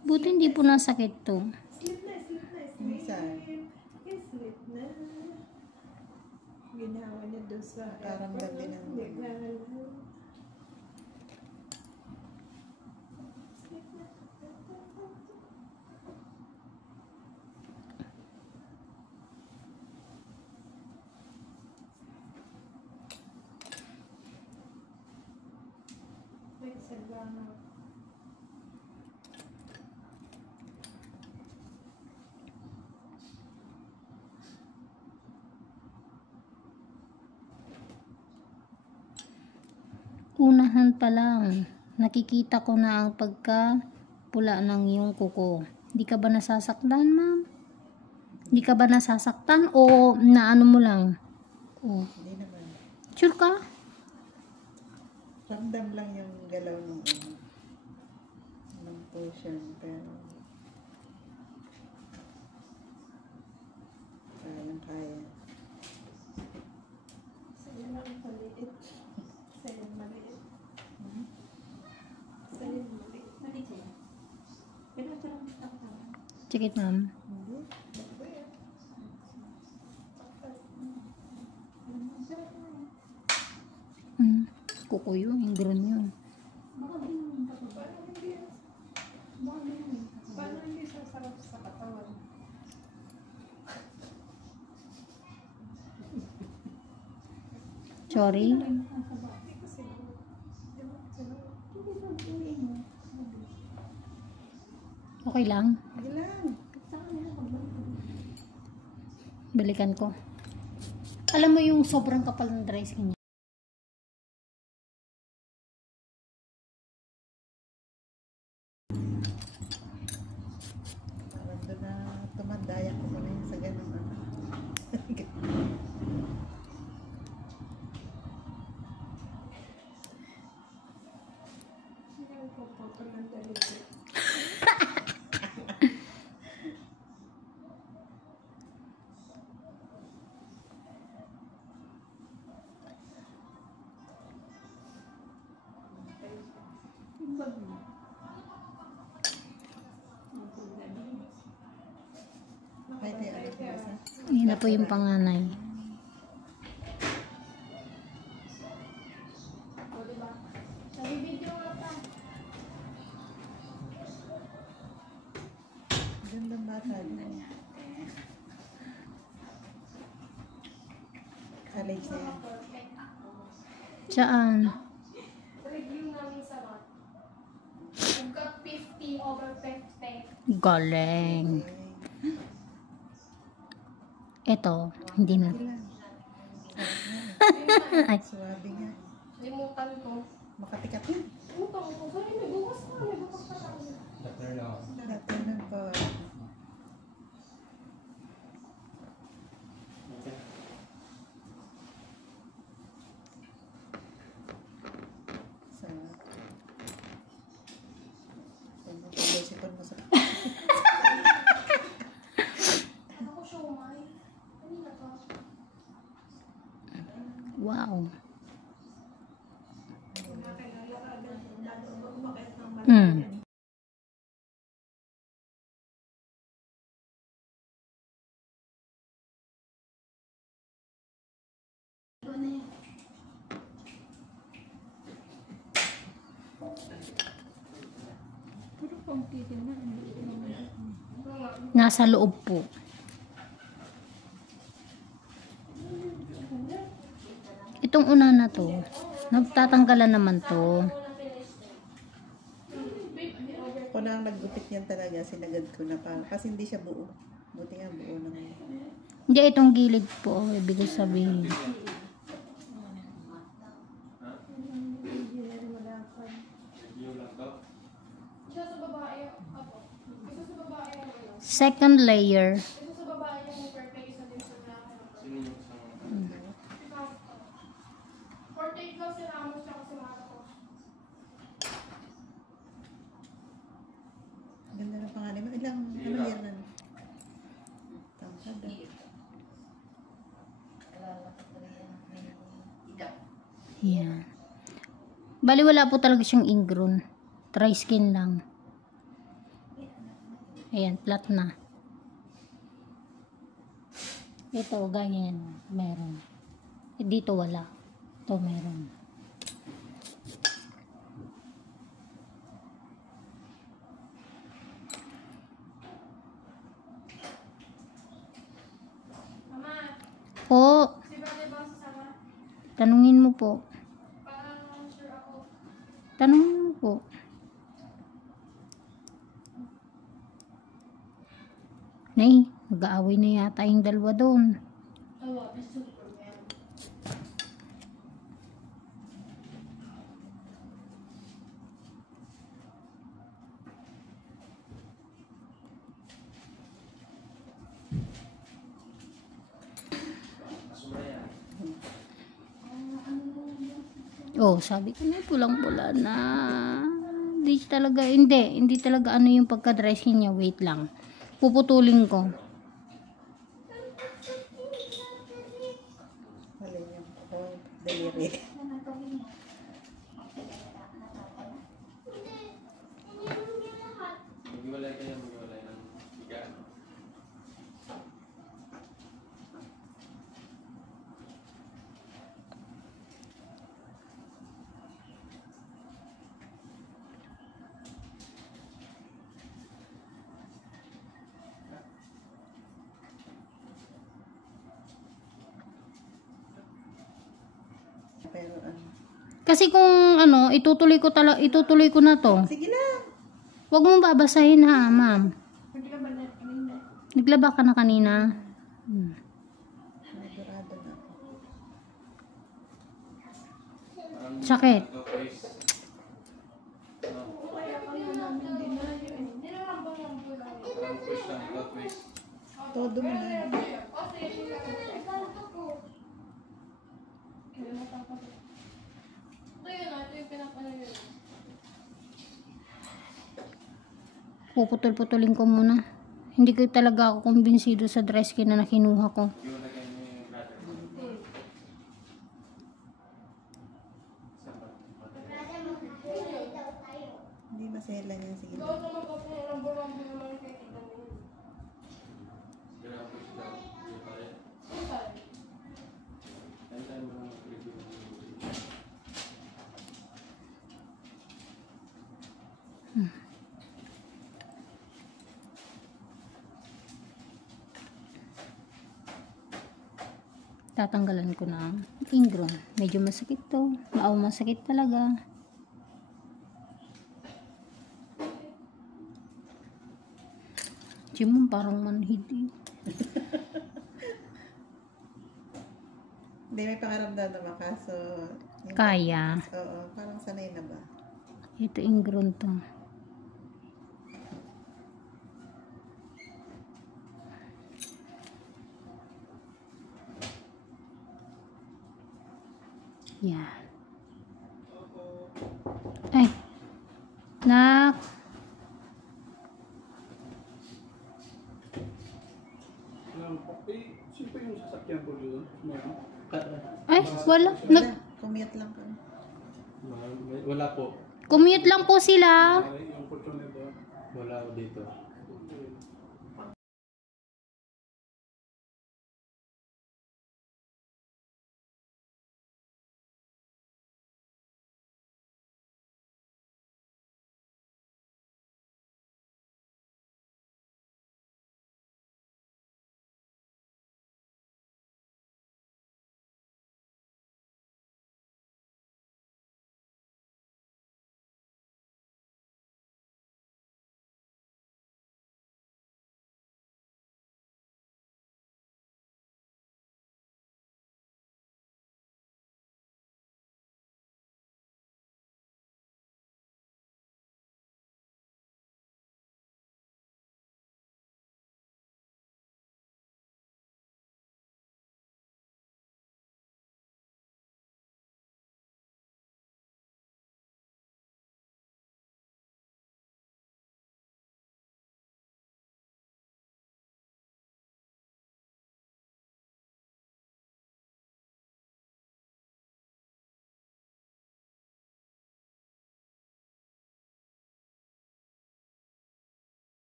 Buti hindi po nasakit to. Sleep na. Sleep na. Ginawa niya doon sa Nakaramdam din ng Unahan pa lang, nakikita ko na ang pagka-pula ng iyong kuko. Di ka ba nasasaktan, ma'am? Di ka ba nasasaktan o naano mo lang? Oh. Hindi naman. Sure ka? Ramdam lang yung galaw ng portion, pero kaya. Sa'yo lang maliit. Sa'yo maliit. Sa'yo maliit. Maliit sa'yo. Pero ito lang Check it, ma'am. Hindi. Kuko yun, ingrown yun. Paano hindi sasarap sa katawan? Sorry. Okay lang. Hindi lang. Balikan ko. Alam mo yung sobrang kapal ng dry skin niya. Parang doon na tumandaya ko muna yun sa ganun. Yan na po yung panganay. Gandang bata din. College na yan. Saan? Review namin sa lot. We've got 50 over 50. Galing. Ito, hindi na. Ay, Suwabe nga. Limutan ko. Makatikat yun. Limutan ko. Sorry, may bukas pa. May bukas pa tayo. Dati nun po. Sipon mo sa Ako siomay. Kanina to. wow. Nasa loob po. Itong una na to, nagtatanggalan naman to. Ako na ang naggupit niyan talaga, sinagad ko na pa. Kasi hindi siya buo. Buti nga buo naman. Hindi, itong gilid po, ibig sabihin. Isa sa babae. Ako. Isa sa babae yung ano. Second layer. Isa sa babae yung perfect. Isa din sa lalaki. 48 lang si Ramos tsaka si Marcos. Ganda ng pangalan mo. Ilang, ano yan na? Tangkad. Yan. Bali wala po talaga siyang ingrown. Dry skin lang. Ayan, flat na. Ito, ganyan. Meron. Dito wala. Ito meron. Mama, Po, si Brother ba sasama? tanungin mo po. Parang sure ako. Tanungin mo po. Nay, mag-aaway na yata yung dalawa doon. Oo, this Superman. Oh, sabi ko na pulang-pula na. Hindi talaga ano yung pagka-dressing niya. Wait lang. Puputulin ko. Alin yung daliri. Maghiwalay kayo, maghiwalay ng higaan. Pero ano. Kasi kung ano, itutuloy ko na to. Sige na. Huwag mong babasahin ha, ma'am. Hindi ka ba na kanina? Naglaba ka na kanina. Sigurado na. Parang Sakit. nag-face. Parang push lang, nag-face. Todo mo na. Puputol-putulin ko muna. Hindi ko talaga ako kumbinsido sa dress kina na kinuha ko. Maghiwalay kayo ni brother. Hindi masela niya. Sige na. Siguro push lang. Hindi pa rin. Kaya tayo mo lang mag-review. Tatanggalan ko na ang ingrown. Medyo masakit to. Masakit talaga. Jimon parang manhid eh. Hindi, may pangaramdam naman kaso. Kaya. Oo, parang sanay na ba? Ito ingrown to. Yeah. Ay. Nak. Sino pa yung sasakyan ko doon? Meron? Ay, wala. Commute lang kami. Wala po. Commute lang po sila. Yung opportunity. Wala dito.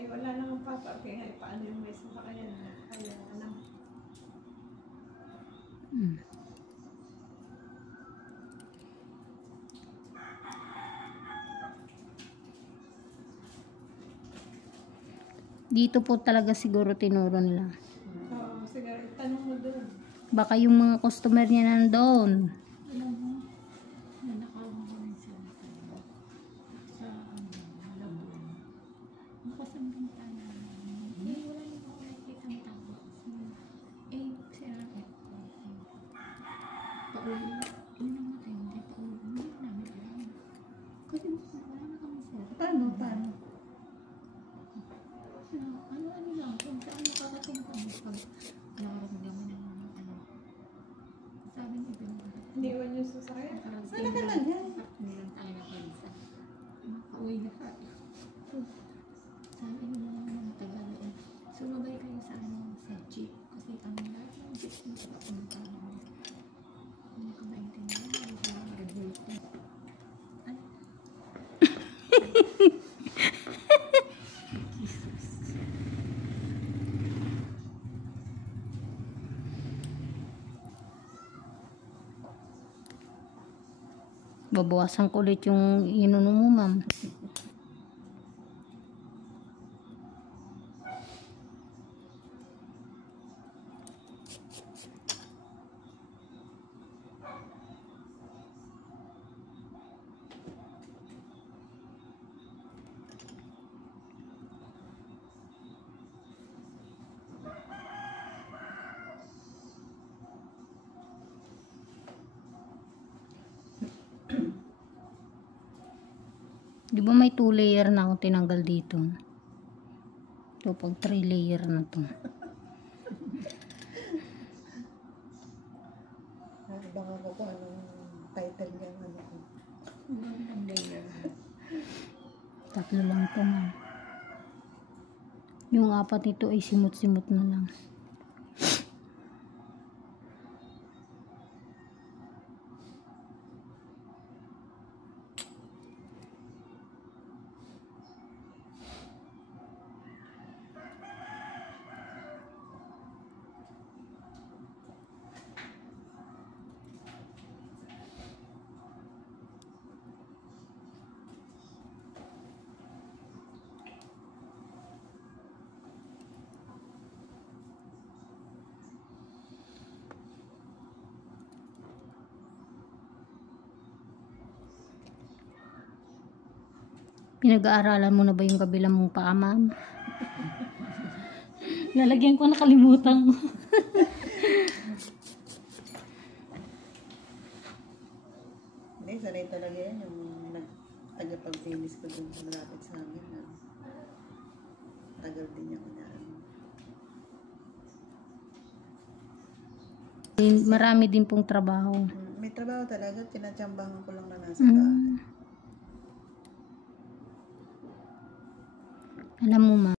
Ay, wala nang papa. Kaya paano yung may sasakyan na? Kaya ano. Hmm. Dito po talaga siguro tinuro nila. Oo, sige. Tanong mo doon. Baka yung mga customer niya nandoon. Alam mo, nanakaroon ko rin sila sa Malabon. Ang kasambinta na wala nang ako nakikita ang tao. Sira pauwi, yun ang matay, hindi pauwi. Hindi namin alam. Kasi wala na kami sir. Paano? Ano lang, kung saan nakakating kami pag nakaramdaman ng ano. Sabi ni Bella, iniwan niyo sa sakya? Sana ka lang yan. Hindi lang tayo nakalisa. Makauwi na ka. Sabi niyo naman ng Tagalog, sumabay kayo sa sa jeep. Kasi ang lahat ng jeep na papunta namin. Hindi ko maintindihan. Hindi ko mag-revolta. Ano? Babawasan ko ulit yung inuno mo, ma'am. Di ba may 2 layer na ako tinanggal dito? So, pag 3 layer na to. Baka ko kung anong title niya. Ano ko. Ang layer. 3 lang to, ma'am. Yung 4 nito ay simot-simot na lang. Pinag-aaralan mo na ba yung kabilang mong paa, ma'am? Lalagyan ko, nakalimutan ko. Hindi, sanay talaga yan. Yung tagapag-finish ko dun sa malapit sa amin. Tagal din niya ko na. Marami din pong trabaho. May trabaho talaga. Tinatsambahan ko lang na nasa bahay. Alam mo, ma'am,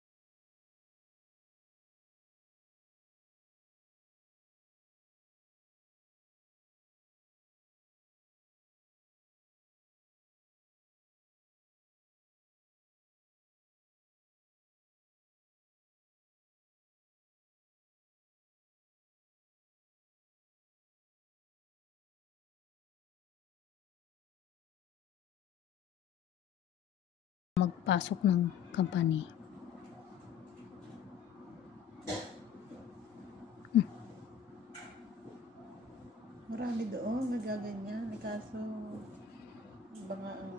magpasok ng company. Marami doon, nagaganyan. Kaso, baka ang,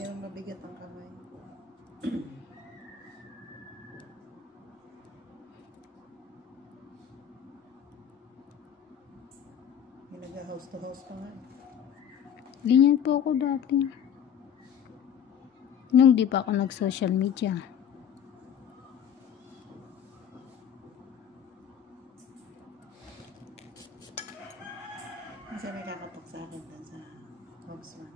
yung mabigat ang kamay. Yung nag-house to house pa nga. Ganyan po ako dati. Nung di pa ako nag-social media. Kasi may kakatok sa akin dun sa house man.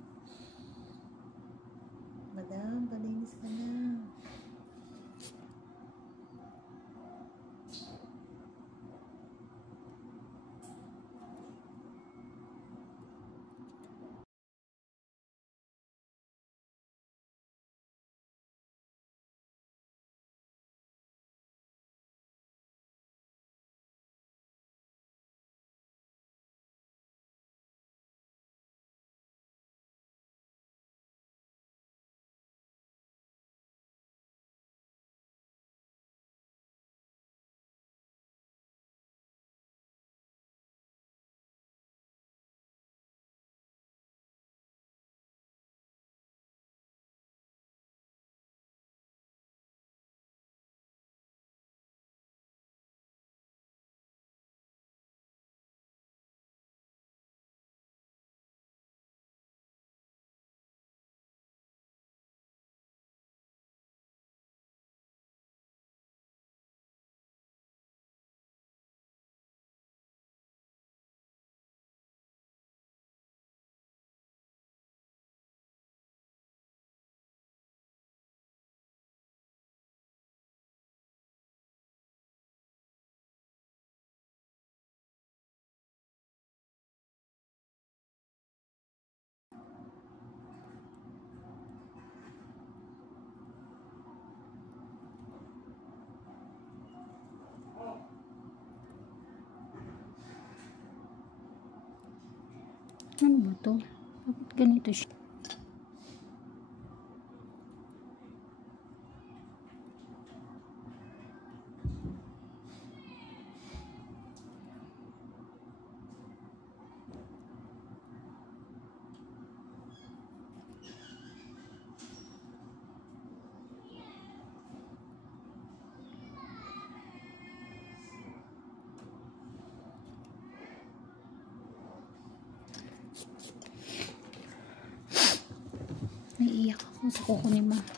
Madam, palinis ka na. Ano ba to? Bakit ganito siya? Naiiyak ako sa kuko ni Ma.